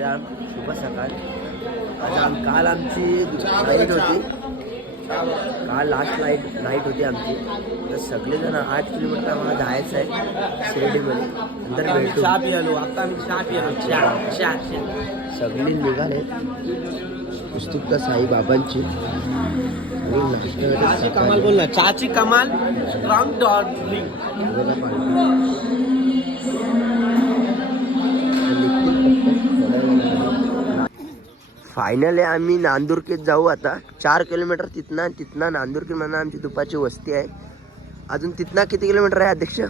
साईराम, शुभ सकाळ. काल आमची नाईट होती, काल लास्ट नाईट होती आमची. तर सगळेजण 8 किलोमीटर आम्हाला जायचं आहे शिर्डीमध्ये. नंतर भेटू. चहा पियालो आता आम्ही चहा पियालो चहा सगळी निघाले उत्सुकता साईबाबांची. चहाची कमाल बोल ना, चहाची कमाल स्ट्रॉंग डार्लिंग. फायनली आम्ही नांदुरकीत जाऊ आता. 4 किलोमीटर तिथनं नांदुरकी म्हणून आमची दुपारची वस्ती आहे. अजून तिथनं किती किलोमीटर आहे अध्यक्ष?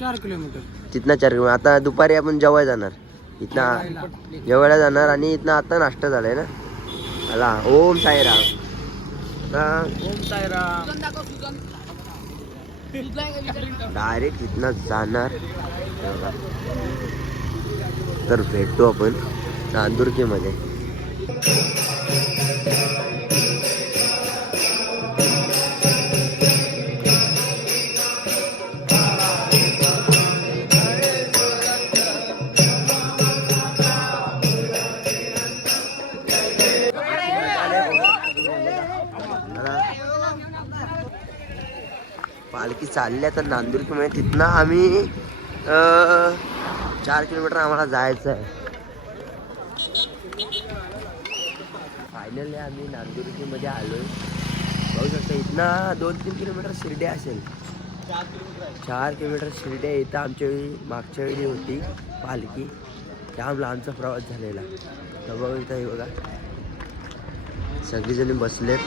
4 किलोमीटर. तिथनं 4 किलोमीटर. आता दुपारी आपण जेवायला जाणार, इथनं जेवायला जाणार आणि इथनं आता नाश्ता झालाय ना. आला ओम साईराम. ओम साईराम. डायरेक्ट इथनं जाणार. तर भेटतो आपण नांदुरकीमध्ये. पालखी चालल्या तर नांदुरकीमध्ये. तिथनं आम्ही 4 किलोमीटर आम्हाला जायचं आहे. फायनली आम्ही नांदुरकीमध्ये आलोय. बघू शकता इथनं 2-3 किलोमीटर शिर्डी असेल. 4 किलोमीटर शिर्डी आहे. इथं आमच्या वेळी मागच्या वेळी होती पालखी, त्यामुळे आमचा प्रवास झालेला. तर बघू इथं हे बघा सगळीजणी बसलेत,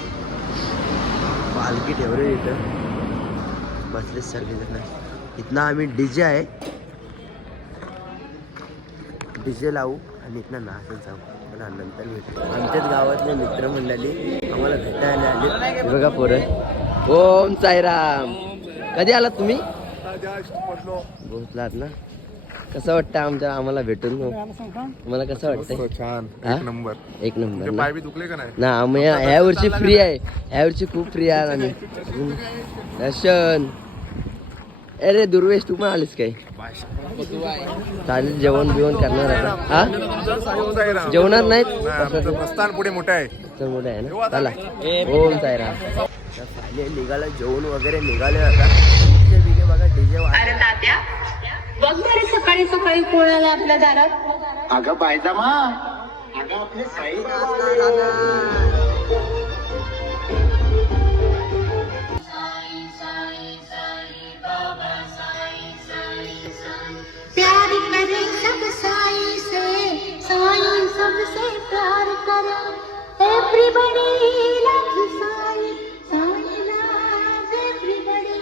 पालखी ठेवली इथं बसले सगळेजण. इथनं आम्ही डीजे आहे, डीजे लावू आणि इथनं नाचत जाऊ. पण नंतर भेटू. आमच्याच गावातले मित्रमंडळी आम्हाला भेटायला आले. बघा पोरं. ओम साईराम. कधी आलात तुम्ही? पोहोचलात ना. कसं वाटतं आम्हाला भेटून? तुम्हाला कसं वाटतं? छान. एक नंबर. पाय बी दुखले का नाही? ना आम्ही ह्या वर्षी फ्री आहे. ह्या वर्षी खूप फ्री आहे आम्ही. दर्शन. अरे दुर्वेश तू पण आलीस काय? चालेल. जेवण करणार आहे हा? जेवणार नाहीत? प्रस्थान पुढे मोठं आहे. मोठं आहे ना. चला ओम साईराम. निघाला जेवण वगैरे निघाले. आता बघा डीजे बघ बरं सकाळी सकाळी कोण आला आपल्या दारात. अगं बायजामा, अगं आपले साई प्यार करे सब साई से, साई सबसे प्यार करे. Everybody loves Sai, Sai loves everybody.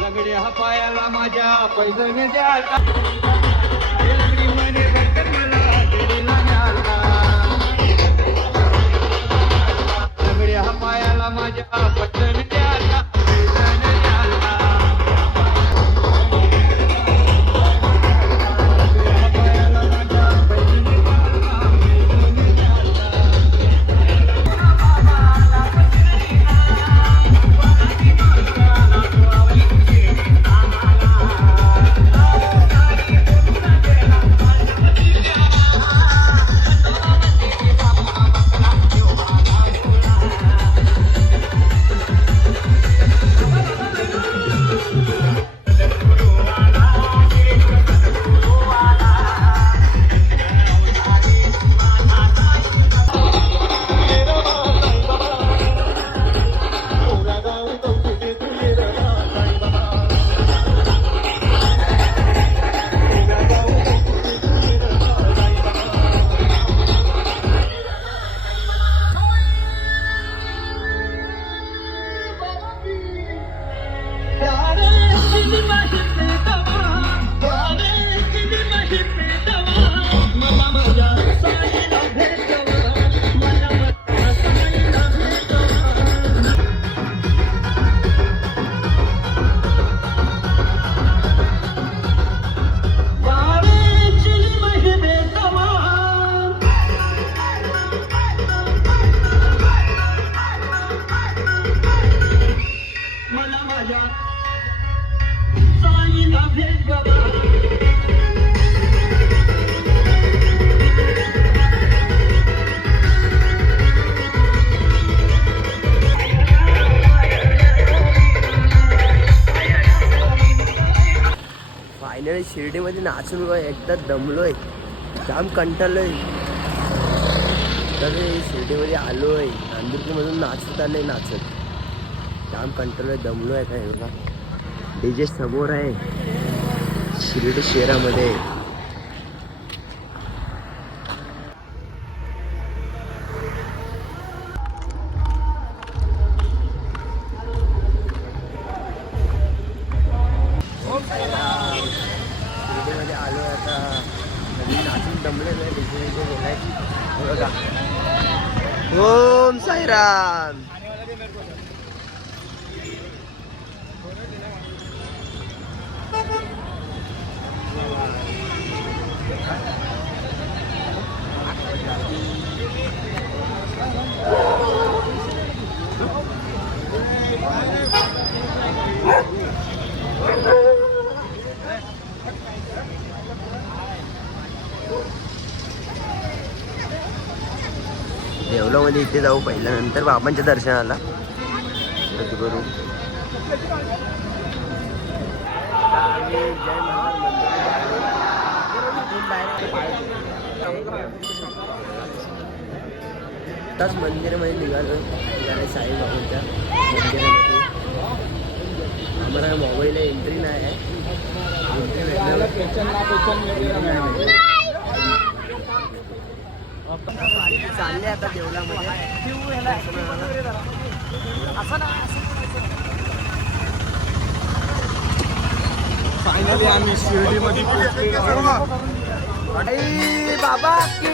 सगळ्या पायाला माझ्या पैजण द्या. सगळ्या पायाला माझ्या पैजण द्या. फायनली शिर्डीमध्ये नाचून एकदा दमलोय, जाम कंटाळलोय. तर शिर्डीमध्ये आलोय, नांदुरकीमधून नाचत आलोय, नाचत जाम कंटाळलोय, दमलोय. आता हे बघा डीजे समोर आहे शिर्डी शहरामध्ये. शिर्डीमध्ये आलोय आता, नाचून दमले नाही, डीजे बोलाय बघा. ओम साईराम. देवलामध्ये इथे जाऊ पहिल्या, नंतर बाबांच्या दर्शनाला करू. आताच मंदिरामध्ये निघालो साईबाबांच्या मंदिरामध्ये. आम्हाला मोबाईलला एंट्री नाही आहे, चालले आता देवलामध्ये. फायनली आम्ही शिर्डीमध्ये बाबा की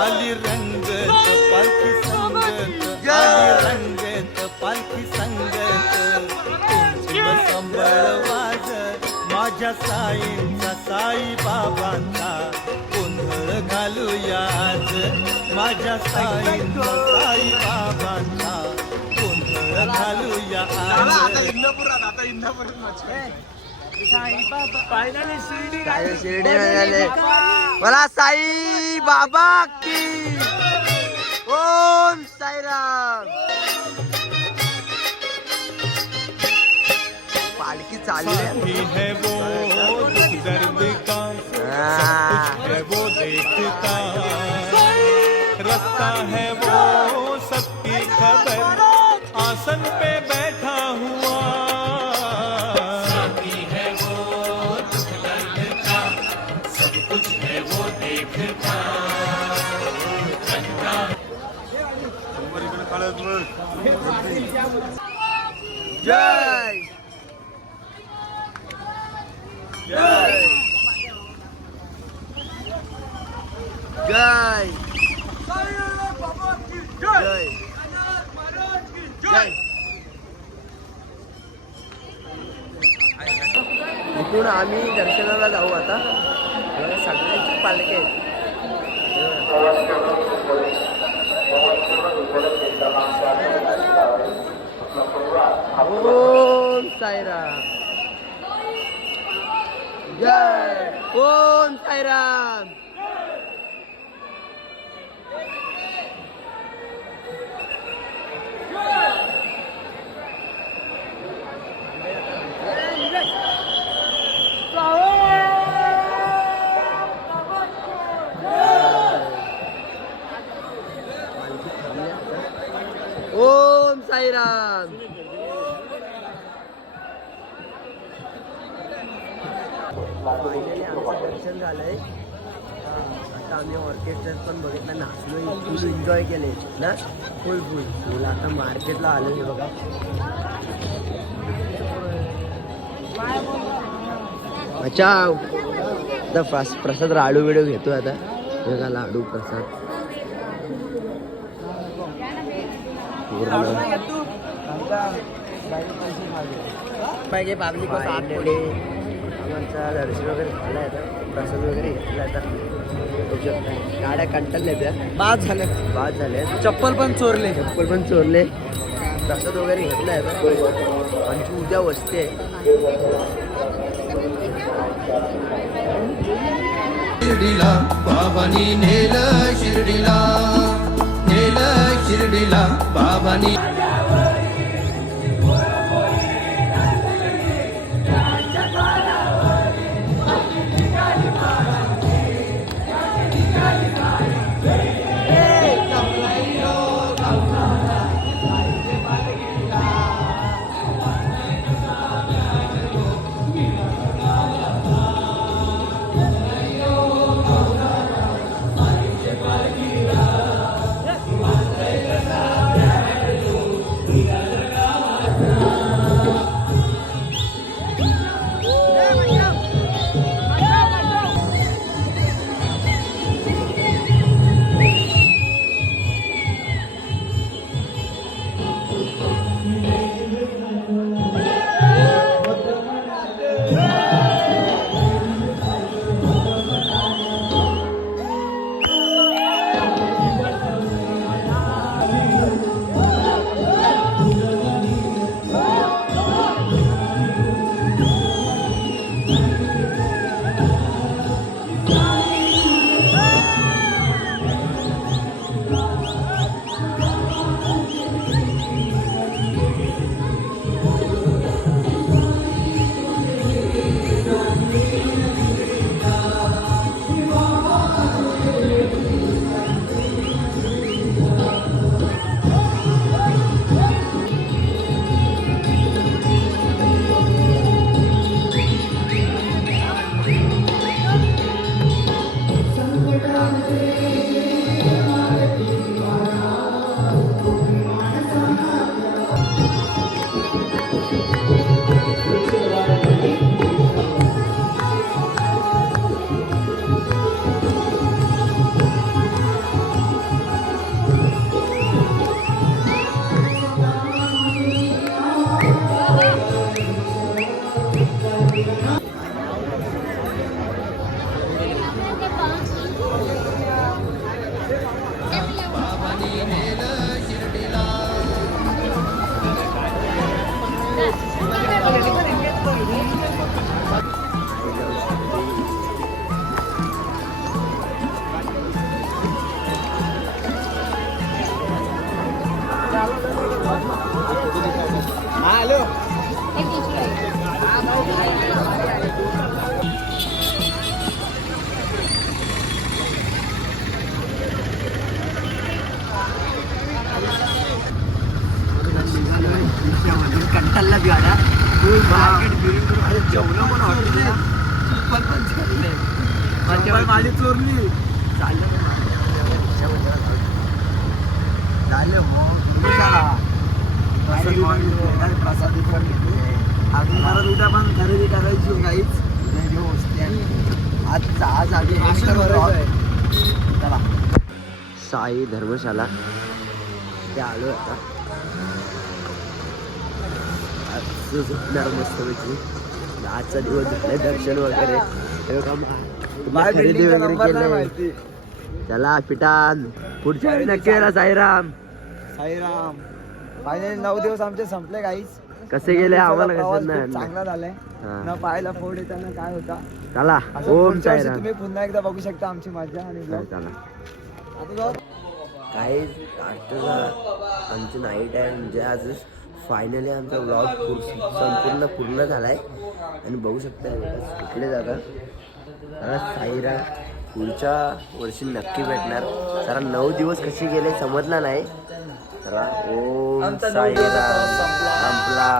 आली रंगत पालखी संगत, आली रंगत पालखी संगत, संबळ वाज माझ्या साईंचा, साई बाबांचा गोंधळ घालूया आज, माझ्या साईंचा, साई बाबांचा गोंधळ घालूया आज. शिर्डी मिळाले मला साई बाबा की. ओम साईराम. पालखी चालली है वो दर्द का सब कुछ है वो देखता, रखता है वो सबकी खबर, आसन पे बैठा हुआ. साथी है वो दुख दर्द का सब कुछ है वो देखता, जय जय जय जय जय. इथून आम्ही दर्शनाला जाऊ आता. सगळ्यांची पालखी आहेत. ओम साईराम. जय ओम साईराम. ओम साईराम. फायनली आमचं दर्शन झालंय. आता आम्ही ऑर्केस्ट्रात पण बघितलं, नाचलोय, फुल एन्जॉय केले ना, फुल. आता मार्केटला आलो हे बघा. अच्छा आता प्रसाद लाडू बिडू घेतो आता. बघा लाडू प्रसाद पाहिजे. पाबली आमचा दर्शन वगैरे झालं आहे, आता प्रसाद वगैरे घेतला. आता गाड्या कंटाळल्या त्या, बाद झाल्या. चप्पल पण चोरले, प्रसाद वगैरे घेतला आहे. आमची उद्या वस्ती आहे. शिर्डीला बाबांनी नेलं शिर्डीला बाबांनी कंटाळला गाडा मार्केट फिरून जेवलं पण हॉटेल पण माझी चोरली चाललं प्रसाद पण घेतले अजून मला उद्या पण खरेदी करायची काहीच आज आधी चला साई धर्मशाला ते आलो आता मस्तपैकी आजचा दिवस झालाय दर्शन वगैरे खरेदी वगैरे केली चला पिटान पुढच्या वेळी नक्की येणार साईराम फायनली 9 दिवस आमचे संपले काहीच कसे गेले आम्हाला कसं नाही चांगला झालाय न पाहायला फोड येताना काय होता चला ओम साईराम तुम्ही पुन्हा एकदा बघू शकता आमची मजा आणि चला काही आमची नाईट आहे म्हणजे आज फायनली आमचा व्लॉग पूर्ण झालाय आणि बघू शकता कुठले जागा जरा साईरा पुढच्या वर्षी नक्की भेटणार जरा 9 दिवस कसे गेले समजला नाही जरा ओम साईरा संपला